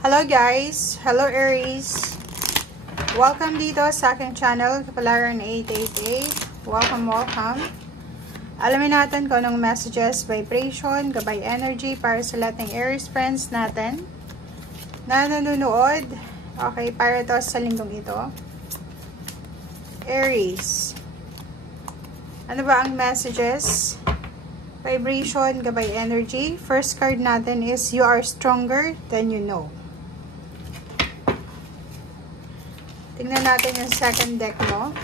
Hello guys! Hello Aries! Welcome dito sa aking channel, Kapalaran 888. Welcome! Alamin natin kung anong messages, vibration, gabay energy para sa lahat ng Aries friends natin na nanonood. Okay, para to sa linggong ito. Aries. Ano ba ang messages? Vibration, gabay energy. First card natin is you are stronger than you know. Tingnan natin yung second deck mo.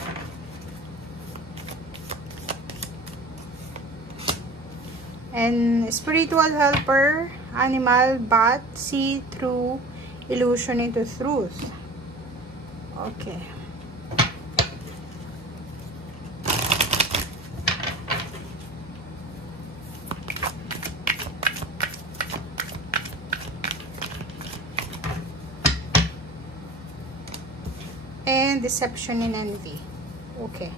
And spiritual helper, animal, bat, see through illusion into truth. Okay. And deception and envy. Okay.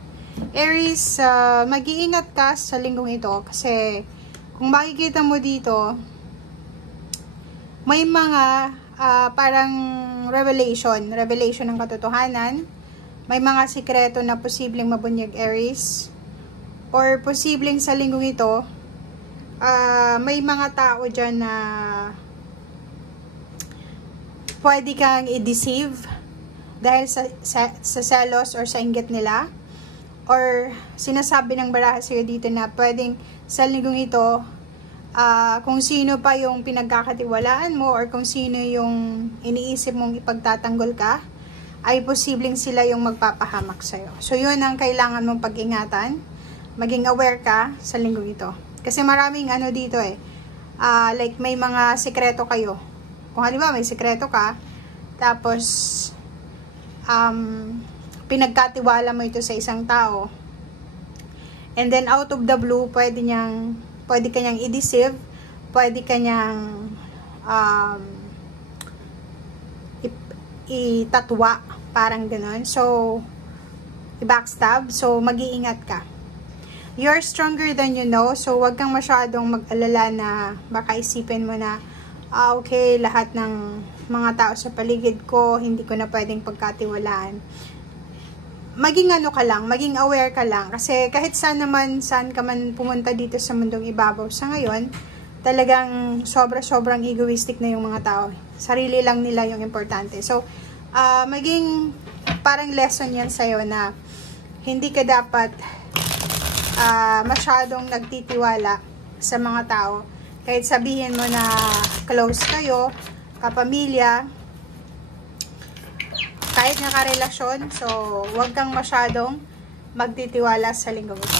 Aries, mag-iingat ka sa linggong ito kasi kung makikita mo dito, may mga parang revelation ng katotohanan. May mga sikreto na posibleng mabunyag Aries. Or posibleng sa linggong ito, may mga tao dyan na pwede kang i-deceive dahil sa selos or sa inggit nila, or sinasabi ng baraha sa'yo dito na pwedeng sa linggong ito, kung sino pa yung pinagkakatiwalaan mo or kung sino yung iniisip mong ipagtatanggol ka, ay posibleng sila yung magpapahamak sa'yo. So yun ang kailangan mong pag-ingatan, maging aware ka sa linggong ito. Kasi maraming ano dito like may mga sikreto kayo. Kung halimbawa may sikreto ka, tapos pinagkatiwala mo ito sa isang tao, and then out of the blue, pwede ka niyang i-deceive, pwede ka niyang itatwa, parang gano'n. So, i-backstab. So, mag-iingat ka. You're stronger than you know. So, wag kang masyadong mag-alala na baka isipin mo na okay, lahat ng mga tao sa paligid ko, hindi ko na pwedeng pagkatiwalaan. Maging ano ka lang, maging aware ka lang. Kasi kahit saan ka man pumunta dito sa mundong ibabaw sa ngayon, talagang sobrang egoistic na yung mga tao. Sarili lang nila yung importante. So, maging parang lesson yan sa'yo na hindi ka dapat masyadong nagtitiwala sa mga tao. Kahit sabihin mo na close kayo, kapamilya, kahit nga karelasyon, so huwag kang masyadong magtitiwala sa linggong ito.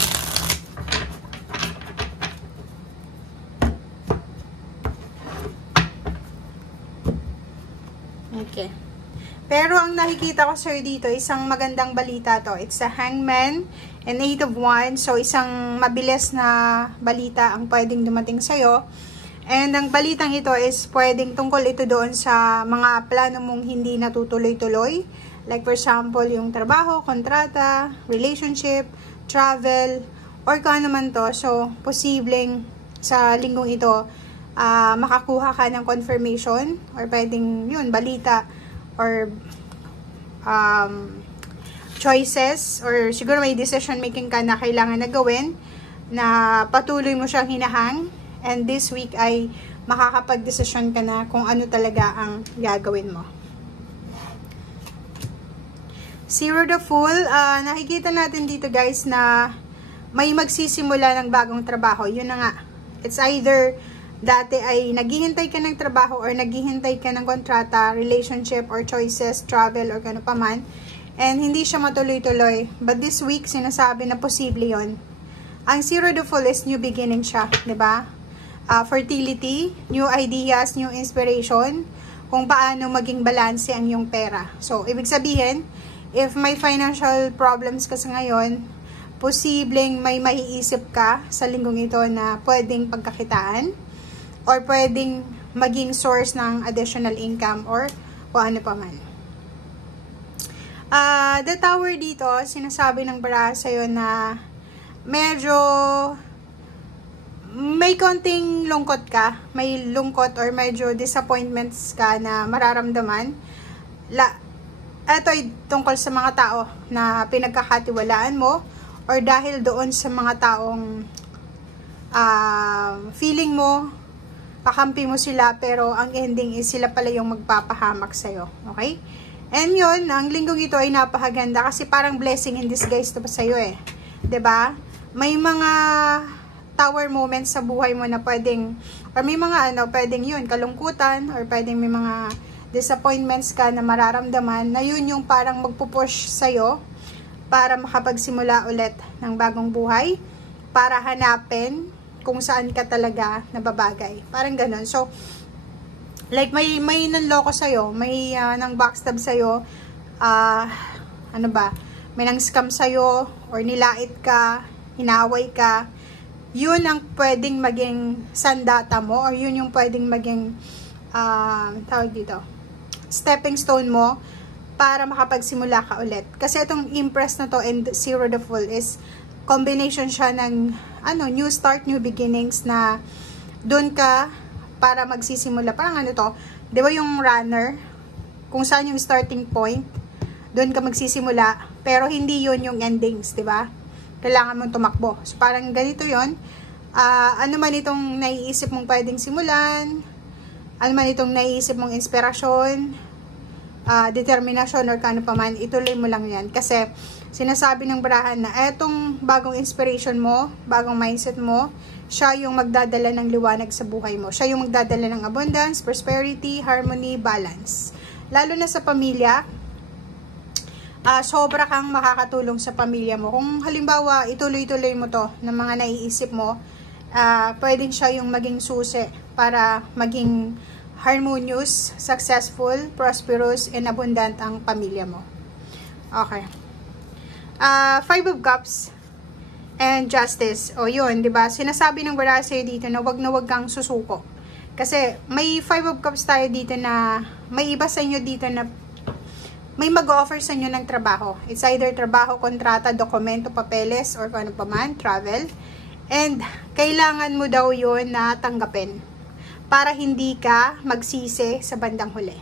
Okay. Pero ang nakikita ko sa'yo dito, isang magandang balita to. It's a hangman and 8 of wands. So, isang mabilis na balita ang pwedeng dumating sa'yo. And ang balitang ito is pwedeng tungkol ito doon sa mga plano mong hindi natutuloy-tuloy. Like for example, yung trabaho, kontrata, relationship, travel, or kung ano man to. So, posibleng sa linggong ito, makakuha ka ng confirmation or pwedeng yun, balita or choices, or siguro may decision making ka na kailangan na gawin na patuloy mo siyang hinahang. And this week ay makakapag-desisyon ka na kung ano talaga ang gagawin mo. Zero the Fool. Nakikita natin dito guys na may magsisimula ng bagong trabaho. Yun na nga. It's either dati ay naghihintay ka ng trabaho or naghihintay ka ng kontrata, relationship or choices, travel or kano pa man. And hindi siya matuloy-tuloy. But this week, sinasabi na posible yon. Ang Zero the Fool is new beginning siya. Diba? Fertility, new ideas, new inspiration, kung paano maging balanse ang iyong pera. So, ibig sabihin, if may financial problems ka sa ngayon, posibleng may maiisip ka sa linggong ito na pwedeng pagkakitaan or pwedeng maging source ng additional income or kung ano pa man. The Tower dito, sinasabi ng baraha sa'yo na medyo may konting lungkot ka, may lungkot or medyo disappointments ka na mararamdaman. Ito ay tungkol sa mga tao na pinagkakatiwalaan mo or dahil doon sa mga taong feeling mo, kakampi mo sila pero ang ending is sila pala yung magpapahamak sa'yo. Okay? And yun, ang linggong ito ay napakaganda kasi parang blessing in disguise to pa sa'yo eh. 'Di ba? May mga tower moments sa buhay mo na pwedeng, or may mga pwedeng yun, kalungkutan, or pwedeng may mga disappointments ka na mararamdaman, na yun yung parang magpupush sa'yo para makapagsimula ulit ng bagong buhay, para hanapin kung saan ka talaga nababagay. Parang ganun. So, like may nanloko sa'yo, may nang backstab sa'yo, may nang scam sa'yo, or nilait ka, inaway ka, yun ang pwedeng maging sandata mo, or yun yung pwedeng maging tawag dito, stepping stone mo para makapagsimula ka ulit. Kasi itong Empress na to and Zero the Fool is combination siya ng new start, new beginnings, na doon ka para magsisimula. Parang di ba yung runner, kung saan yung starting point, doon ka magsisimula, pero hindi yun yung endings, di ba? Kailangan mong tumakbo. So, parang ganito yon. Ano man itong naiisip mong pwedeng simulan, ano man itong naiisip mong inspirasyon, determinasyon, or kano pa man, ituloy mo lang yan. Kasi, sinasabi ng barahan na etong bagong inspiration mo, bagong mindset mo, siya yung magdadala ng liwanag sa buhay mo. Siya yung magdadala ng abundance, prosperity, harmony, balance. Lalo na sa pamilya, sobra kang makakatulong sa pamilya mo. Kung halimbawa, ituloy-tuloy mo to ng mga naiisip mo, pwedeng siya yung maging susi para maging harmonious, successful, prosperous, and abundant ang pamilya mo. Okay. 5 of Cups and Justice. O yun, di ba? Sinasabi ng baraha sa'yo dito na wag kang susuko. Kasi may 5 of Cups tayo dito na may iba sa inyo dito na may mag-offer sa inyo ng trabaho. It's either trabaho, kontrata, dokumento, papeles, or ano pa man, travel. And kailangan mo daw yun na tanggapin para hindi ka magsisi sa bandang huli.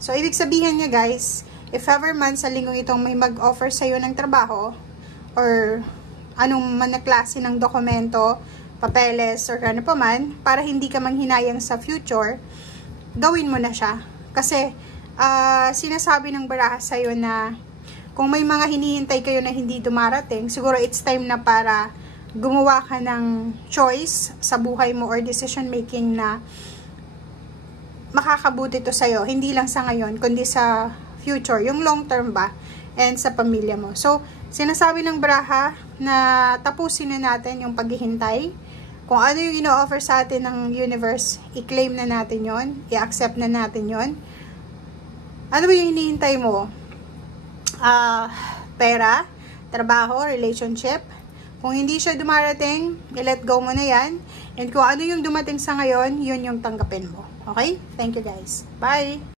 So, ibig sabihin niya guys, if ever man sa linggong itong may mag-offer sa iyo ng trabaho, or anong man na klase ng dokumento, papeles, or ano pa man, para hindi ka manghinayang sa future, gawin mo na siya. Kasi, sinasabi ng baraha sa'yo na kung may mga hinihintay kayo na hindi dumarating, siguro it's time na para gumawa ka ng choice sa buhay mo or decision making na makakabuti to sa'yo. Hindi lang sa ngayon, kundi sa future, yung long term ba, and sa pamilya mo. So, sinasabi ng baraha na tapusin na natin yung paghihintay. Kung ano yung ino-offer sa atin ng universe, i-claim na natin yon, i-accept na natin yon. Ano ba yung hinihintay mo? Pera, trabaho, relationship. Kung hindi siya dumarating, i-let go mo na yan. And kung ano yung dumating sa ngayon, yun yung tanggapin mo. Okay? Thank you guys. Bye!